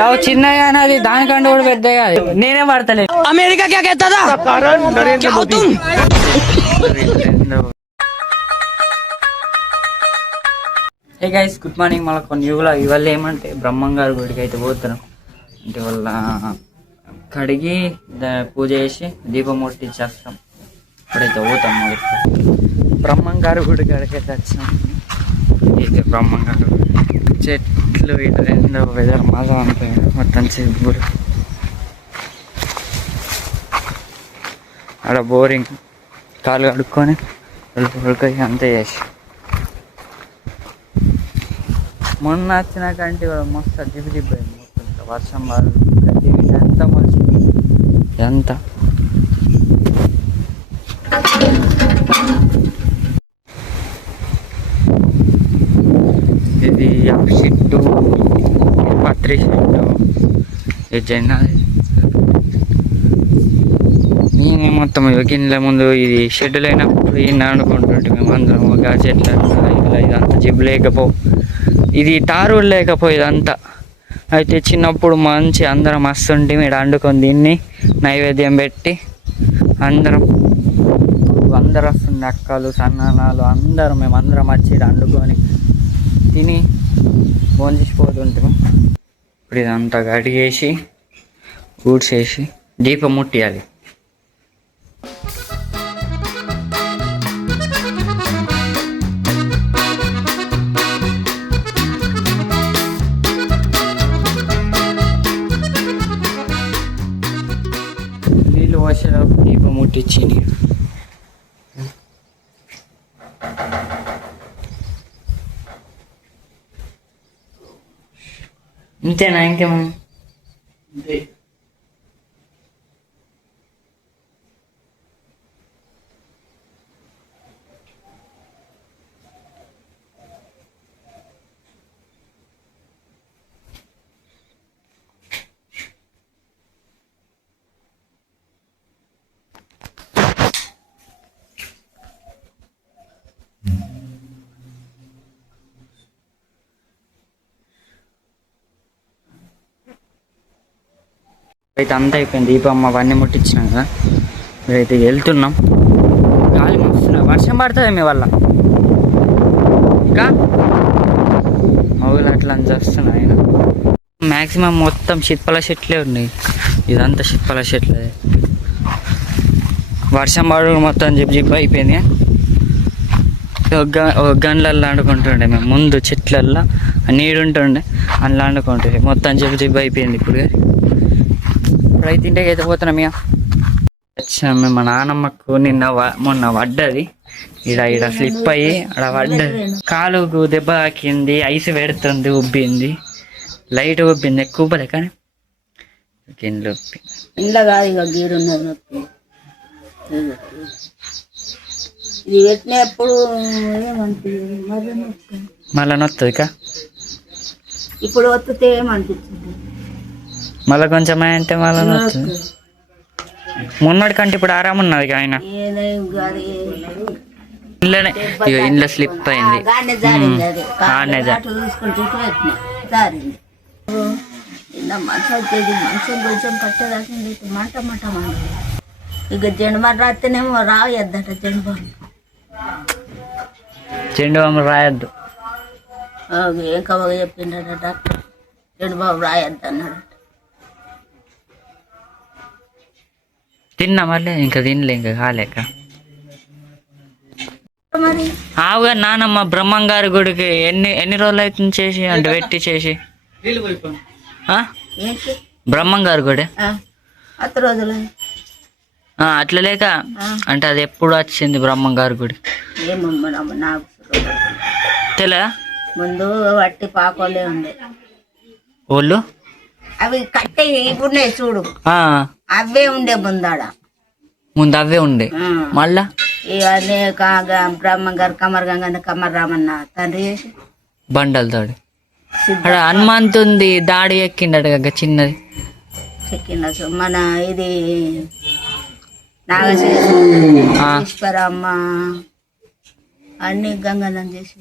Love చిన్నగా అది దానికంటే కూడా పెద్దగా నేనే పడతలేదు. America hey guys, good morning. మళ్ళీ కొన్ని యువలో ఇవాళ ఏమంటే బ్రహ్మం గారి గుడికి అయితే పోతున్నాం. అంటే వాళ్ళ కడిగి పూజ చేసి దీపం ముట్టించేస్తాం. ఇప్పుడైతే పోతాం. బ్రహ్మం గారి గుడికి అడిగైతే వచ్చినాం. అయితే బ్రహ్మం గారు చెట్లు ఇటు ఎంతో వెదర్ మజా ఉంటాయి మొత్తం చెప్పుడు. అక్కడ బోరింగ్ కాలు కడుక్కొని ఉడకకి అంతే చేసి మొన్న వచ్చినాకంటే మస్తు జిబి జిబ్బి అయింది. మొత్తం వర్షం బాగా గడ్డి ఎంత మంచి ఎంత ఇది షిట్టు పత్రి షిట్టు ఇది జెండా నేను మొత్తం గిన్నెల ముందు ఇది షెడ్యూల్ అయినప్పుడు ఈయన అనుకుంటుంటే మేము అందరం ఒక చెట్ల ఇదంతా జిబ్బు లేకపో ఇది తారు లేకపోయేదంతా. అయితే చిన్నప్పుడు మంచి అందరం వస్తుంటే మీరు వండుకొని దీన్ని నైవేద్యం పెట్టి అందరం వస్తుండే అక్కలు సన్నానాలు మేము అందరం వచ్చి వండుకొని తిని భోంచేసిపోతుంటాము. ఇప్పుడు ఇదంతా గడిగేసి ఊడ్చేసి దీపం ముట్టియాలి. నీళ్ళు వచ్చేటప్పుడు దీపం ముట్టించింది. ఇంతేనా? ఇంకేమన్నా? అయితే అంతా అయిపోయింది. దీపం అవన్నీ ముట్టించినాం కదా. మీరైతే వెళ్తున్నాం. గాలి మస్తున్నా. వర్షం పడుతుంది మీ వల్ల. ఇంకా మౌలు అట్లా చేస్తున్నాయి. ఆయన మ్యాక్సిమం మొత్తం చిత్పల చెట్లే ఉన్నాయి. ఇదంతా చిత్పల చెట్లే. వర్షం పడు మొత్తం జిబ్బు అయిపోయింది. గన్లల్లో ఆడుకుంటుండే మేము ముందు చెట్లల్లో నీడుంటుండే అందులో ఆడుకుంటుండే. మొత్తం జిబ్బు అయిపోయింది. ఇప్పుడైతే ఇంటికి అయితే పోతున్నాం. ఇక వచ్చాము. మా నాన్నమ్మకు మొన్న పడ్డది. ఈడ స్లిప్ అయ్యి ఆడ పడ్డది. కాలుకు దెబ్బ తాకింది. ఐస్ పెడుతుంది. ఉబ్బింది. లైట్ ఉబ్బింది. ఎక్కువ ఉబ్బలే కానీ గిన్నెలు ఉబ్బింది. మళ్ళా నొత్తది కా ఇప్పుడు వస్తే ఏమనిపించింది. మళ్ళీ కొంచెం అంటే మళ్ళీ నొత్తది. మొన్నటి కంటే ఇప్పుడు ఆరాం ఉన్నది. ఆయన ఇంట్లో స్లిప్ అయింది. ఇక జెండు బామ్ రాస్తేనేమో రాయద్దట. జెండు బామ్ రాయద్దు ఏం కవగా చెప్పిండట డాక్టర్. జెండు బామ్ రాయద్దు అన్నాడు. తిన్నా మళ్ళీ ఇంకా తినలే. ఇంకా కాలేక ఆవుగా నానమ్మ బ్రహ్మం గారి గుడికి ఎన్ని రోజులు అవుతుంది చేసి అంటే పెట్టి చేసి బ్రహ్మం గారి గుడి అట్లా లేక అంటే అది ఎప్పుడు వచ్చింది బ్రహ్మం గారి గుడి తెలా? ముందు వట్టి పాకోలే ఉండే వాళ్ళు అవి కట్టే ఇప్పుడు చూడు అవే ఉండే ముందు అవే ఉండే. మళ్ళా ఇవన్నీ బ్రహ్మంగారు కమర్ రామన్న తండ్రి చేసి బండలు తోడి హనుమంతుంది దాడి ఎక్కిండట కదా చిన్నది ఎక్కిండ. మన ఇది నాగేశ్వరమ్మ అన్ని గంగనం చేసి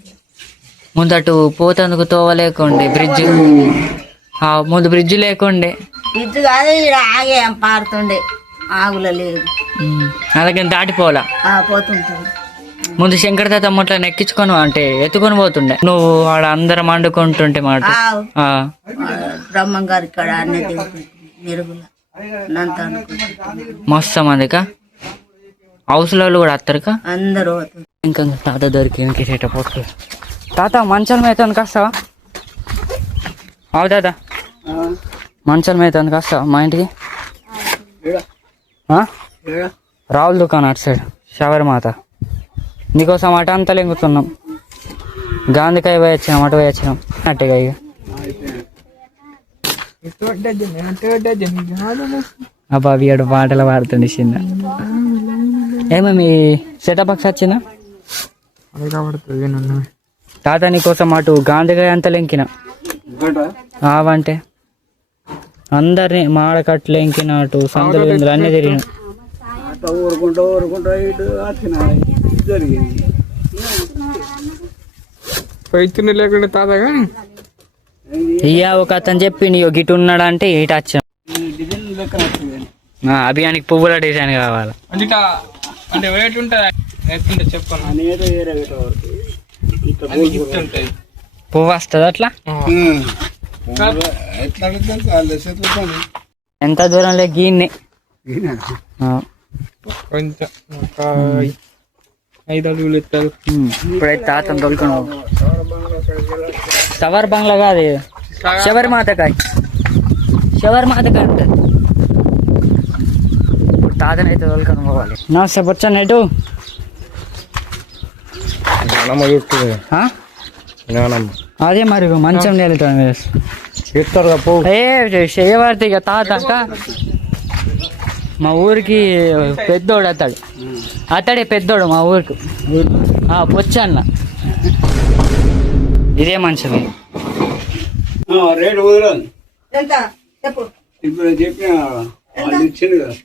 ముందటు పోతందుకు తోవలేకుండే బ్రిడ్జ్ ముందు ఫ్రిడ్జ్ లేకుండే. ఫ్రిడ్జ్ కాదు ఇక్కడ ఆగే పారుతుండే ఆగుల లేదు. అలాగే దాటిపోవాలా పోతుంటుంది. ముందు శంకర్ తాత మొట్ల నెక్కించుకొని అంటే ఎత్తుకొని పోతుండే. నువ్వు ఆడ అందరం వండుకుంటుంటే మాట బ్రహ్మం గారి ఇక్కడ అన్ని మెరుగుల మస్తు మందికా హౌస్ లో కూడా వస్తారుకా అందరూ. ఇంకా తాత దొరికి పోతు. తాత మంచం మేతానికి వస్తావా? అవు తాత మంచం మేతానికి వస్తావా మా ఇంటికి? రావుల దుకాణం అటు సైడ్ శబరిమాత నీకోసం అట అంతా లెంగుతున్నాం. గాంధీకాయ పోయి వచ్చినాం, అటు పోయి వచ్చినాం అట్టేగా. ఇక అబ్బా వీడు పాటలు పాడుతుండే చిన్న. ఏమో మీ సెటబాక్స్ వచ్చిందా తాత? నీకోసం అటు గాంధీకాయ అంతా లెంకిన ఆవంటే అందరినీ మాడకట్లు ఎంకిన అటు సందులు ఇందులు అన్నీ తిరిగిన. లేకుండా తాత కానీ ఇయ్యా ఒక అతను చెప్పి నీ గిట్ ఉన్నాడు అంటే ఇటు వచ్చాను. అభియానికి పువ్వుల డిజైన్ కావాలి అంటే వెయిట్ ఉంటుంది చెప్పాను. పువ్వు వస్తుంది అట్లా. ఎంత దూరంలో గీన్ని కొంచెం 5 అడుగులు ఎత్తారు. ఇప్పుడైతే తాతను తోలుకున్నావు. సవర్ బంగ్లా కాదు, శబరిమాతకాయ ఉంటుంది. ఇప్పుడు తాతను అయితే తోలుకొని పోవాలి. నమస్తే బొచ్చన్ ఎటు? అదే మరి మంచం నేలుతాను చేయబడితే ఇక తాత మా ఊరికి పెద్దోడు అతడే పెద్దోడు మా ఊరికి పొచ్చన్న. ఇదే మంచమే రేటు ఇప్పుడు చెప్పిన ఇచ్చింది కదా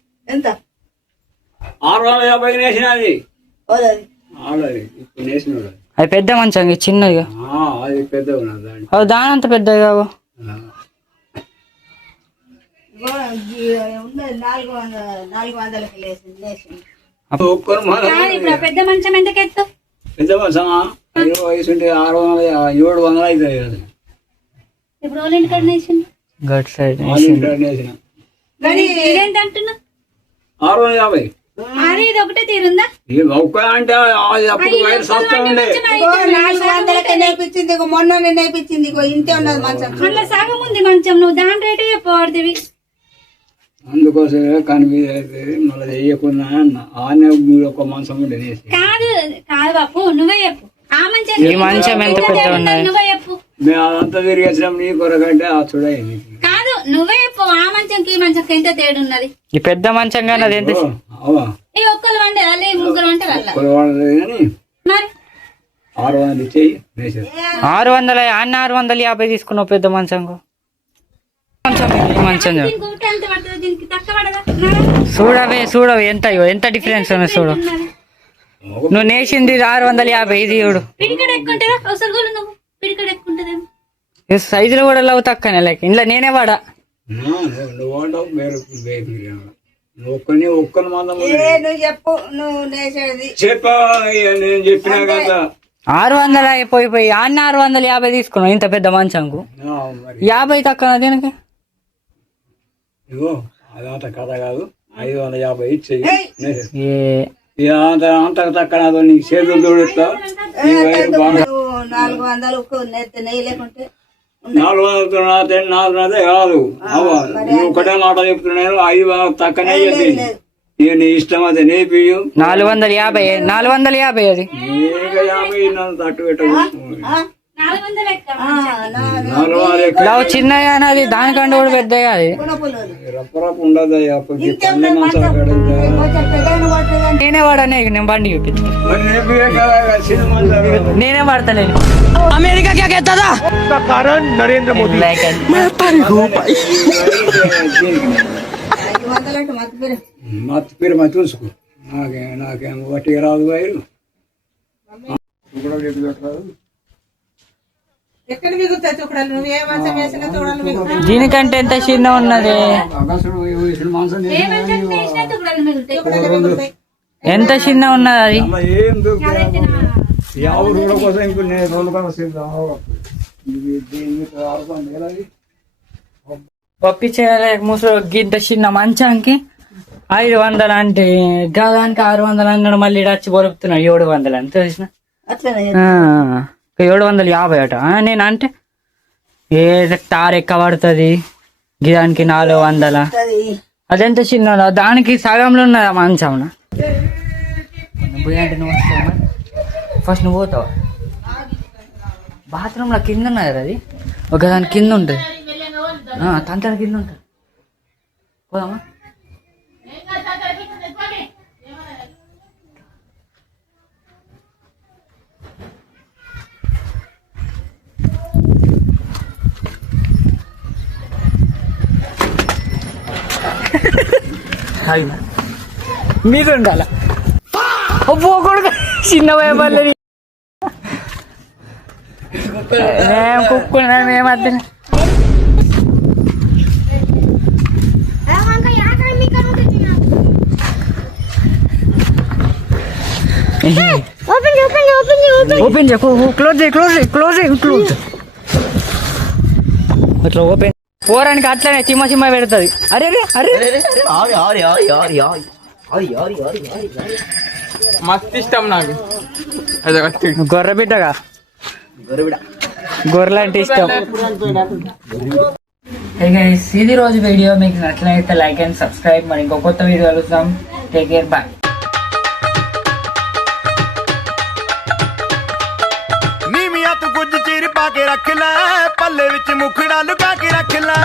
650 నేసినది. ఇప్పుడు నేసినాడు. అది పెద్ద మంచం చిన్నదిగా. అది పెద్ద ఉన్నది. దాని అంత పెద్దది కావు. పెద్ద మంచం ఎందుకు ఎత్తు? పెద్ద మంచమా? వయసు 600 700 అవుతుంది కదా. ఇప్పుడు వాళ్ళ ఇంటికాడ నేసింది. గట్ సైడ్ నేసిన 650. మరి ఇది ఒకటే తీరుందా? ఒక్క అంటే అప్పుడు వైర్ సస్తా ఉండే. 400 నేర్పించింది. మొన్న నేర్పించింది. ఇంతే ఉన్నది మంచం. అందులో సగం ఉంది మంచం. నువ్వు దాని రేటే చెప్పబడుతుంది. అందుకోసమే కనిపించే మళ్ళీ చెయ్యకుండా ఆనే ఒక మంచం ఉండే. కాదు కాదు బాపు, నువ్వే చెప్పు. ఆ మంచం ఈ మంచం ఎంత పెద్ద ఉన్నది? నువ్వే చెప్పు. మేము అదంతా తిరిగి వచ్చినాం నీ కొరకంటే చూడే కాదు నువ్వే చెప్పు. ఆ మంచంకి ఈ మంచంకి ఎంత తేడా ఉన్నది? ఈ పెద్ద మంచం కానీ అది ఎంత? ఈ ఒక్కరు వంటే అలా ముగ్గురు వంటే అలా మరి 600 ఇచ్చేయి. 600 అన్న 650 తీసుకున్నావు పెద్ద మంచంకు. మంచం చూడవే ఎంత డిఫరెన్స్ ఉంది చూడు. నువ్వు నేసింది 650, ఇది చూడు. సైజులో కూడా లవ్ తక్కువనే. లైక్ ఇంట్లో నేనే వాడా. చెప్పు నువ్వు నేసేది. నేను చెప్పినా కదా 600 పోయి అన్న 650 తీసుకున్నావు ఇంత పెద్ద మంచంకు. 50 తక్కువ దీనికి. ఇగో అదంత కథ కాదు. 550 ఇచ్చేయి. అంత తక్కువ నీకు చేతులు తోడుతా. 400 నెయ్యి లేకుంటే 400 కాదు. ఒకటే మాట చెప్తున్నాను. 500 తక్కువనే చెప్పింది. ఇక నీ ఇష్టం అది నేపియు. 450 అది 50 నన్ను తట్టు పెట్ట చిన్నగా అది దానికంటే కూడా పెద్దగా. అది రప్పరప్పు ఉండదు. నేనే వాడనే. నేను బండి చూపిస్తా. నేనే వాడతాను. అమెరికా క్యా कहता था कारण नरेंद्र मोदी మత్తు పేరు మా చూసుకో. నాకేమో వట్టి రాదు వైరు. ఎక్కడ మిగులుతాయి చూడాలి నువ్వు ఏ మంచం వేసినా చూడాలి మిగులుతాయి దీనికంటే ఎంత చిన్న ఉన్నది, ఎంత చిన్న ఉన్నది అది. అమ్మ ఏం దొరుకుతుంది ఎవరు కూడా కోసం ఇంకో నేను రోజులు కన్నా పంపించేయాలి ముసలి గింత చిన్న మంచానికి 500 అంటే గదానికి 600 అన్నాడు. మళ్ళీ ఈడ వచ్చి బొరుకుతున్నాడు 700 అని తెలిసిన, అట్లనే 750 అట. నేను అంటే ఏ తారు ఎక్క పడుతుంది గిదానికి 400. అదెంత చిన్న దానికి సగంలో ఉన్నదా మంచం. అంటే నువ్వు వస్తావా ఫస్ట్, నువ్వు పోతావా బాత్రూంలో కింద ఉన్నది కదా అది, ఒక దాని కింద ఉంటుంది, తంతల కింద ఉంటుంది. పోదామా? మీకు ఉండాల పోకూడదు చిన్న భయపడలేదు. మేము కుక్కున్నా మేమద్దు ఓపెన్ చేయ, క్లోజ్ చేయి, క్లోజ్ చేయి, క్లోజ్ చేయి, క్లోజ్. అట్లా ఓపెన్ పోరానికి అట్లనే చిమ్మ చిమ్మ పెడుతుంది. అరే అరే మస్తు ఇష్టం నాకు. గొర్రె బిడ్డగా, గొర్రెలంటే ఇష్టం. ఇది రోజు వీడియో మీకు నచ్చినట్లయితే లైక్ అండ్ సబ్స్క్రైబ్. మరి ఇంకో కొత్త వీడియో కలుద్దాం. Take care, bye. ਨੀਵੀਆਂ ਤੂੰ ਕੁਝ ਚਿਰ ਪਾ ਕੇ ਰੱਖ ਲੈ, ਪੱਲੇ ਵਿੱਚ ਮੁਖੜਾ ਲੁਕਾ ਕੇ ਰੱਖ ਲੈ।